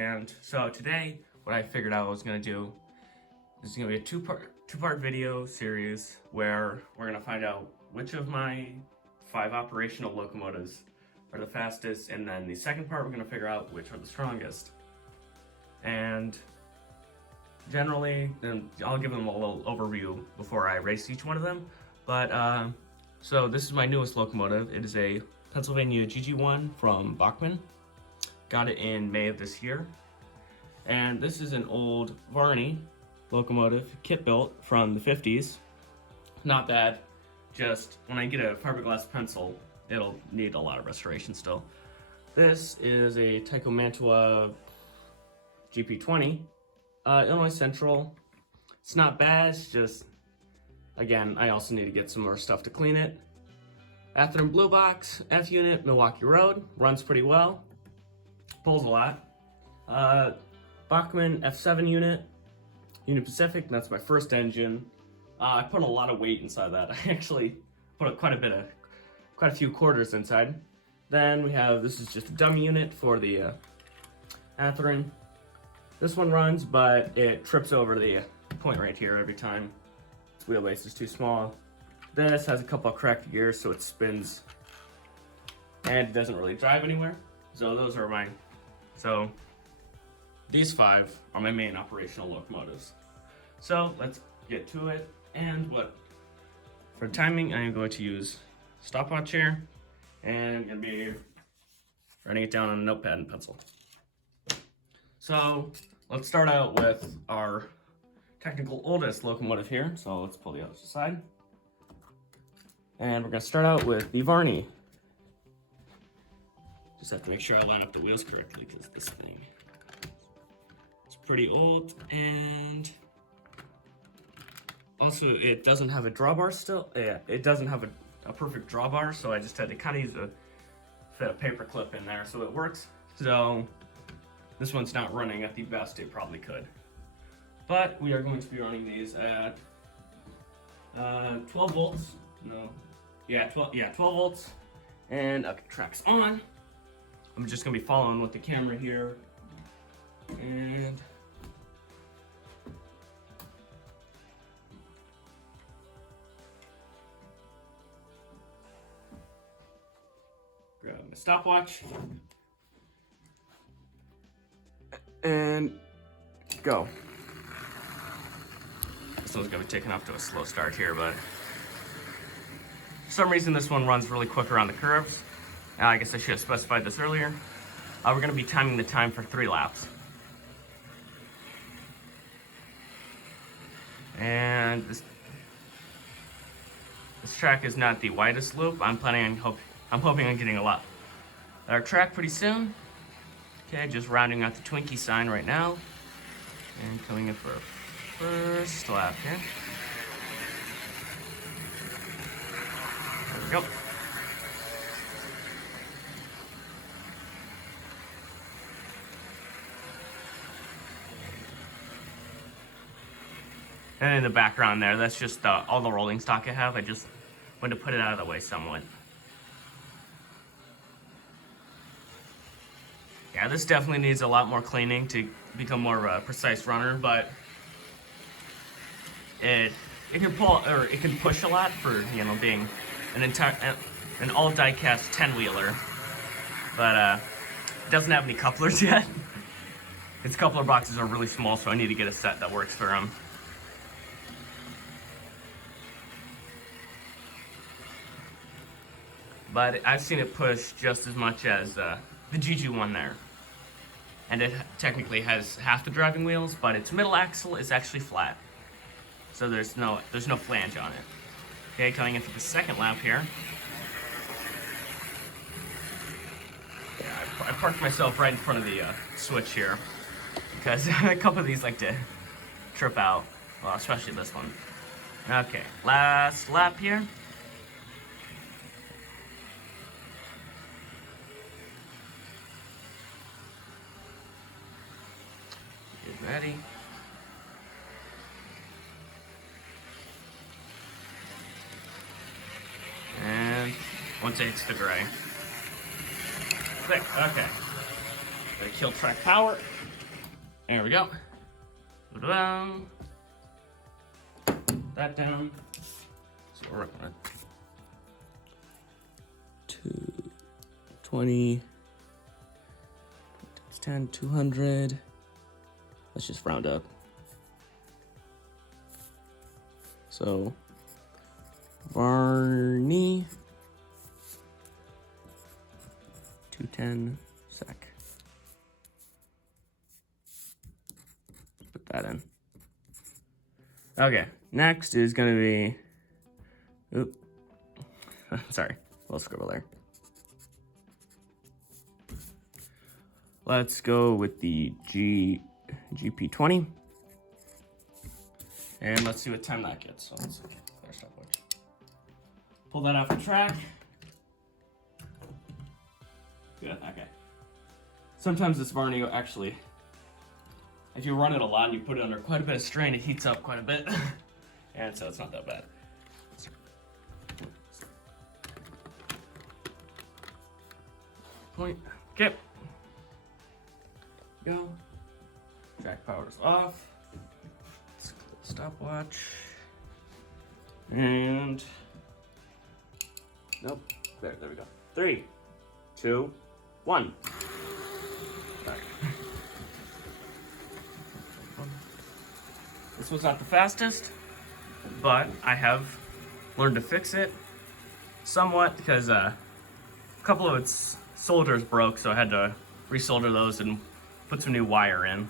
and so today what I figured out I was going to do is going to be a two-part video series where we're going to find out which of my 5 operational locomotives are the fastest, and then the second part we're going to figure out which are the strongest. And generally, then I'll give them a little overview before I race each one of them. But so this is my newest locomotive. It is a Pennsylvania GG1 from Bachmann. Got it in May of this year. And this is an old Varney locomotive, kit built from the 50s. Not bad, just when I get a fiberglass pencil, it'll need a lot of restoration still. This is a Tyco Mantua GP20, Illinois Central. It's not bad, it's just, again, I also need to get some more stuff to clean it. Atherton Blue Box, F unit, Milwaukee Road, runs pretty well, pulls a lot. Bachmann F7 unit, Union Pacific, that's my first engine. I put a lot of weight inside that. I actually put quite a few quarters inside. Then we have, this is just a dummy unit for the Atherton. This one runs, but it trips over the point right here every time. Its wheelbase is too small. This has a couple of cracked gears, so it spins and it doesn't really drive anywhere. So those are mine. So these 5 are my main operational locomotives. So let's get to it. And for timing, I am going to use stopwatch here, and I'm going to be writing it down on a notepad and pencil. So let's start out with our technical oldest locomotive here. So let's pull the other side. And we're going to start out with the Varney. Just have to make sure I line up the wheels correctly because this thing is pretty old, and also it doesn't have a drawbar still. Yeah, it doesn't have a perfect drawbar, so I just had to kind of fit a paper clip in there so it works. So this one's not running at the best it probably could. But we are going to be running these at 12 volts. No. Yeah, 12 volts. And okay, track's on. I'm just gonna be following with the camera here. And grab my stopwatch. And go. This one's gonna be taken off to a slow start here, but for some reason this one runs really quick around the curves. I guess I should have specified this earlier. We're gonna be timing the time for 3 laps. And this track is not the widest loop. I'm hoping on getting a lot. Our track pretty soon. Okay, just rounding out the Twinkie sign right now. And coming in for our first lap here. There we go. And in the background there, that's just all the rolling stock I have. I just wanted to put it out of the way somewhat. Yeah, this definitely needs a lot more cleaning to become more of a precise runner, but it can pull, or it can push a lot for, you know, being an all die-cast 10-wheeler, but it doesn't have any couplers yet. Its coupler boxes are really small, so I need to get a set that works for them. But I've seen it push just as much as the GG1 there. And it technically has half the driving wheels, but its middle axle is actually flat. So there's no flange on it. Okay, coming into the second lap here. Yeah, I parked myself right in front of the switch here, because a couple of these like to trip out. Well, especially this one. Okay, last lap here. Get ready. And once it hits the gray. Click, okay. Gonna kill track power. There we go. Put that down. So we're working with 220. 10, 200. Let's just round up. So, Varney, 210 sec. Put that in. Okay, next is gonna be, oop, sorry, a little scribble there. Let's go with the GP20. And let's see what time that gets. So let's clear stopwatch. Pull that off the track. Good, okay. Sometimes this Varney actually, if you run it a lot and you put it under quite a bit of strain, it heats up quite a bit. And so it's not that bad. Point, okay. Go. Track power's off. Let's click the stopwatch. And nope. There we go. 3, 2, 1. Right. This was not the fastest, but I have learned to fix it somewhat because a couple of its solders broke, so I had to resolder those and put some new wire in.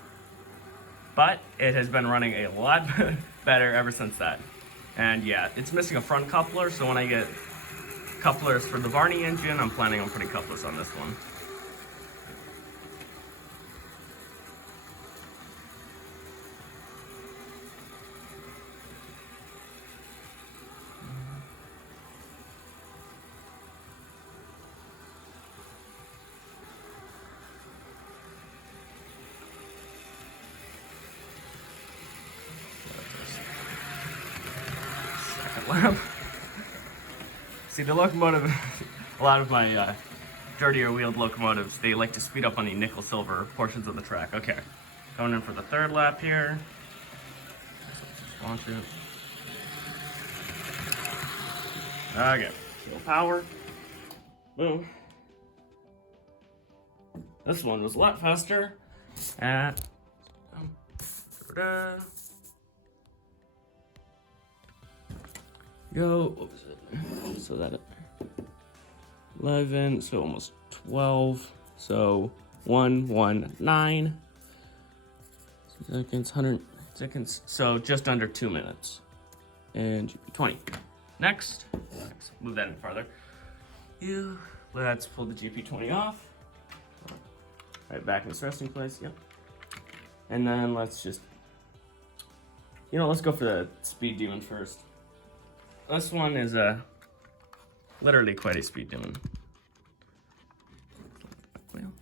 But it has been running a lot better ever since that. And yeah, it's missing a front coupler, so when I get couplers for the Varney engine, I'm planning on putting couplers on this one. Lap. See, the locomotive, a lot of my dirtier wheeled locomotives, they like to speed up on the nickel silver portions of the track. Okay, going in for the third lap here. So let's just launch it. Okay, fuel power. Boom. This one was a lot faster at go, what was it? So that 11, so almost 12, so 119 seconds, 100 seconds, so just under 2 minutes. And 20. Next, move that in farther. Let's pull the GP20 off. Right back in its resting place, yep. And then let's just, let's go for the speed demon first. This one is literally quite a speed demon. Well,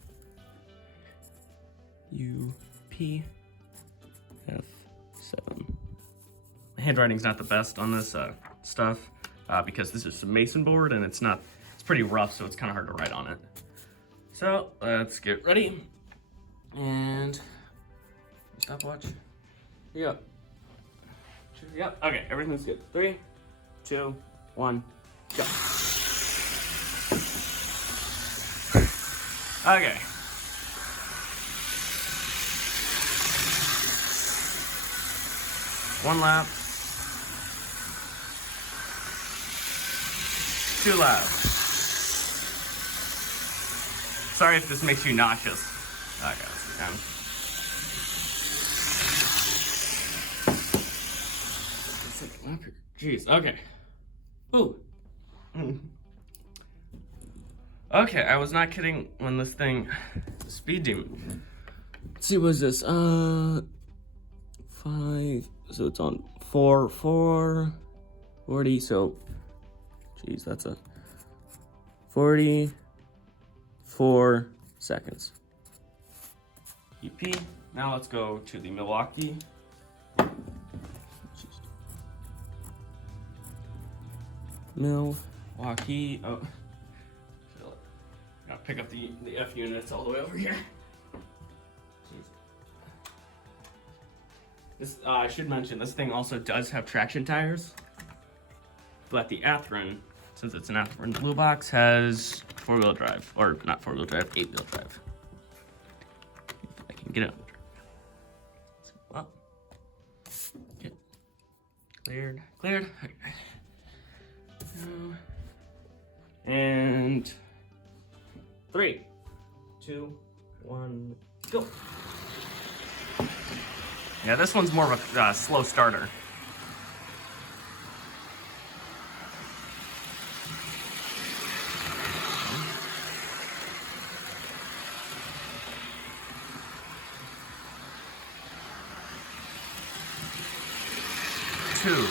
UPF7. My handwriting's not the best on this stuff because this is some mason board and it's pretty rough, so it's kind of hard to write on it. So let's get ready. And stopwatch. Yep. Yep. Okay, everything's good. 3, 2, 1, go. Okay. One lap. 2 laps. Sorry if this makes you nauseous. Okay, let's see. Second lap here. Jeez, okay. Ooh. Okay, I was not kidding when this thing, speed demon. Let's see, what is this? 5, so it's on 40, so, geez, that's a 44 seconds. EP. Now let's go to the Milwaukee. Milwaukee. Oh, gotta pick up the F units all the way over here. Jeez. This I should mention, this thing also does have traction tires, but the Atheron, since it's an Atheron Blue Box, has 4-wheel drive, or not 4-wheel drive, 8-wheel drive. If I can get it. Up. Get cleared. Okay. And 3, 2, 1, go. Yeah, this one's more of a slow starter. Two.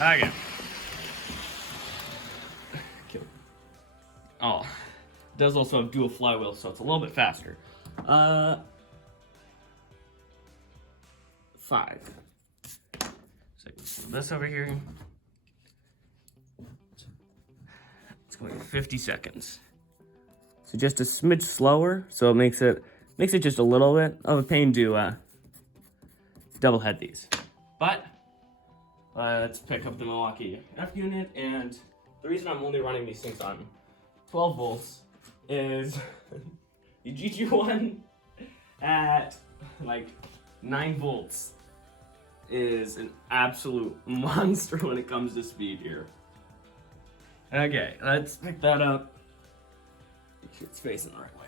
Okay. Oh, it does also have dual flywheel, so it's a little bit faster. 5. So this over here. It's going 50 seconds. So just a smidge slower, so it makes it just a little bit of a pain to double head these. But let's pick up the Milwaukee F unit, and the reason I'm only running these things on 12 volts is the GG1 at like 9 volts is an absolute monster when it comes to speed here. Okay, let's pick that up. Make sure it's facing the right way.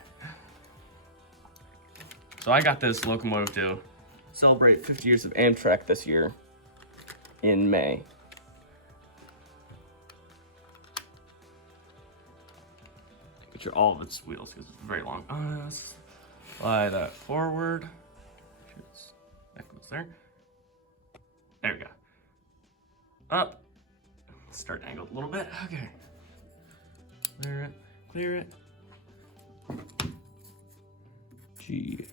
So I got this locomotive to celebrate 50 years of Amtrak this year in May. Make sure all of its wheels, because it's very long. Slide that forward. That goes there. There we go. Up. Start angled a little bit. Okay. Clear it. G.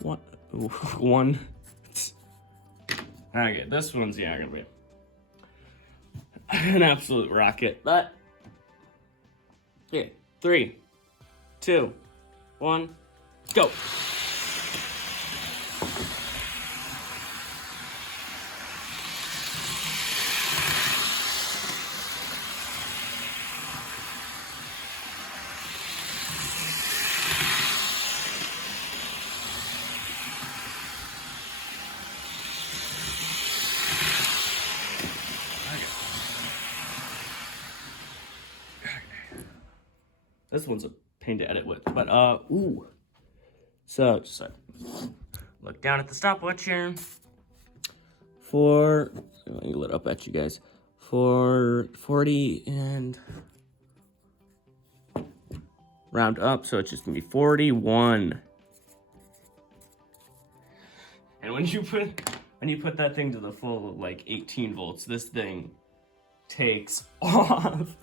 1. Okay, this one's gonna be an absolute rocket, but yeah, 3, 2, 1, go. This one's a pain to edit with, but ooh. So just look down at the stopwatch here. Let me lit up at you guys. For 40 and round up, so it's just gonna be 41. And when you put that thing to the full like 18 volts, this thing takes off.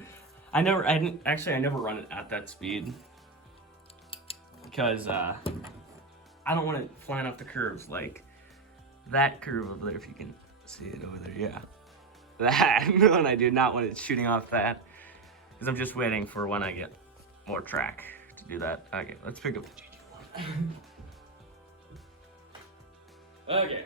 I never run it at that speed because I don't want it flying off the curves like that curve over there, if you can see it over there. Yeah, that one. I do not want it shooting off that because I'm just waiting for when I get more track to do that. Okay, let's pick up the GG1. Okay.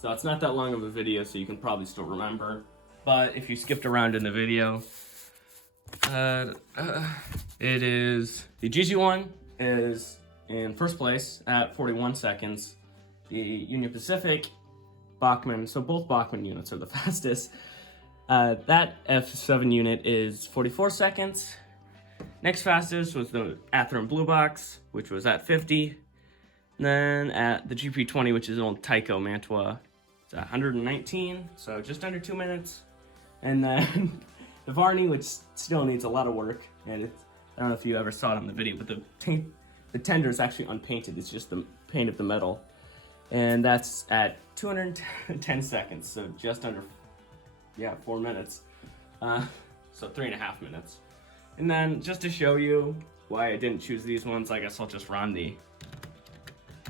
So it's not that long of a video, so you can probably still remember. But if you skipped around in the video, it is the GG1 is in first place at 41 seconds. The Union Pacific Bachmann, so both Bachmann units are the fastest. That F7 unit is 44 seconds. Next fastest was the Atheron Blue Box, which was at 50. And then at the GP20, which is an old Tyco Mantua, it's 119, so just under 2 minutes. And then the Varney, which still needs a lot of work, and I don't know if you ever saw it on the video, but the tender is actually unpainted. It's just the paint of the metal. And that's at 210 seconds, so just under, 4 minutes. So 3.5 minutes. And then just to show you why I didn't choose these ones, I guess I'll just run the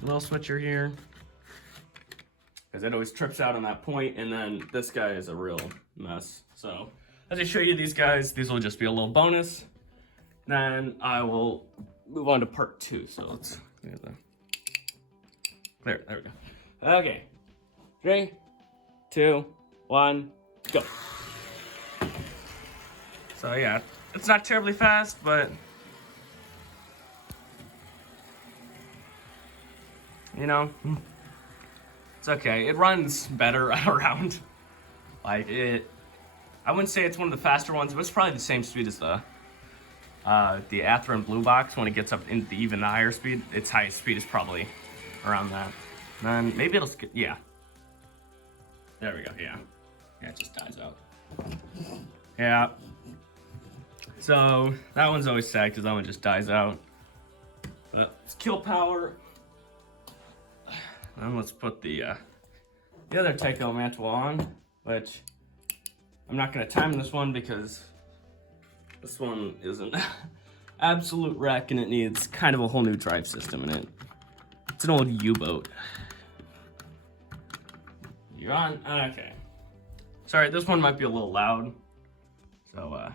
little switcher here. because it always trips out on that point, and then this guy is a real mess. So as I show you these guys, these will just be a little bonus. Then I will move on to part 2. So let's there we go. Okay, 3, 2, 1, go. So yeah, it's not terribly fast, but you know, it's okay. It runs better around. Like it, I wouldn't say it's one of the faster ones, but it's probably the same speed as the Atherin Blue Box when it gets up into even the higher speed. Its highest speed is probably around that. And then maybe it'll skip. Yeah. There we go. Yeah. Yeah, it just dies out. Yeah. So that one's always sad because that one just dies out. But it's kill power. And let's put the other Tycho mantle on, which I'm not going to time this one because this one is an absolute wreck and it needs kind of a whole new drive system in it. It's an old U-boat. You're on? Okay. Sorry, this one might be a little loud. So,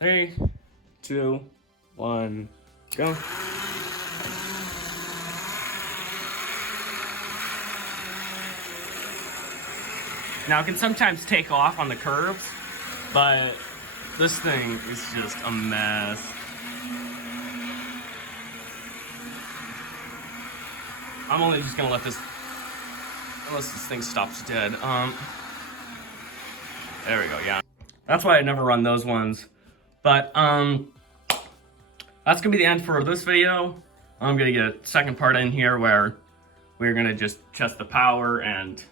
3, 2, 1, go. Now it can sometimes take off on the curves, but this thing is just a mess. I'm only just gonna let this, unless this thing stops dead. There we go, yeah. That's why I never run those ones. But that's gonna be the end for this video. I'm gonna get a second part in here where we're gonna just test the power, and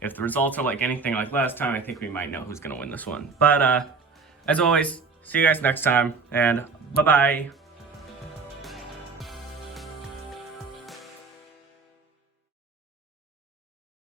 if the results are like anything like last time, I think we might know who's gonna win this one. But as always, see you guys next time, and bye-bye.